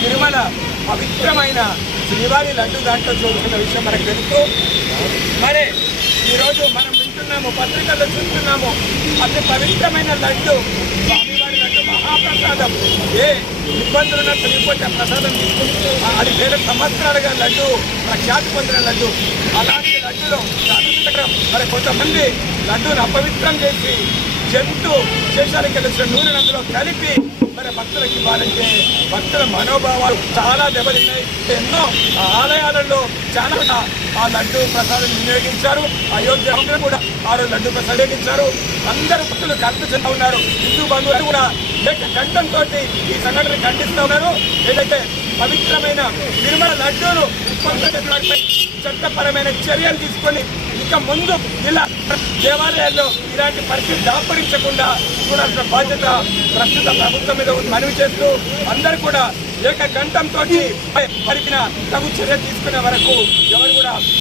తిరుమల పవిత్రమైన శ్రీవారి లడ్డు దాంట్లో చూస్తున్న విషయం మనకు తెలుసు. మరి ఈరోజు మనం వింటున్నాము, పత్రికల్లో చూస్తున్నాము, అతి పవిత్రమైన లడ్డు స్వామివారి లడ్డు మహాప్రసాదం. ఏ ఇబ్బందులున్నా తొలిగిపోతే ప్రసాదం తీసుకుంటూ అది వేరే సంవత్సరాలుగా లడ్డు ప్రఖ్యాతి పొందిన లడ్డు. అలాంటి లడ్డులో మరి కొంతమంది లడ్డూను అపవిత్రం చేసి జంతు శేషానికి కలిసిన నూనెను అందులో కలిపి మరి భక్తులకు ఇవ్వాలంటే భక్తుల మనోభావాలు చాలా దెబ్బతిన్నాయి. ఎన్నో ఆలయాలలో చాలా ఆ లడ్డు ప్రసాదం వినియోగించారు. అయోధ్య కూడా ఆ రోజు లడ్డు ప్రసాదం వినియోగించారు. అందరూ భక్తులు కల్పిస్తూ ఉన్నారు. హిందూ బంధువులు కూడా కంఠంతో ఈ సంఘటన ఖండిస్తూ ఉన్నారు. ఏదైతే పవిత్రమైన తిరుమల లడ్డూను చట్టపరమైన చర్యలు తీసుకొని ఇక ముందు ఇలా దేవాలయాల్లో ఇలాంటి పరిస్థితి దాపరించకుండా చూడాల్సిన బాధ్యత ప్రస్తుత ప్రభుత్వం మీద మనవి చేస్తూ అందరూ కూడా ఏకకంఠంతో పరిపిన తగు చర్య తీసుకునే వరకు ఎవరు కూడా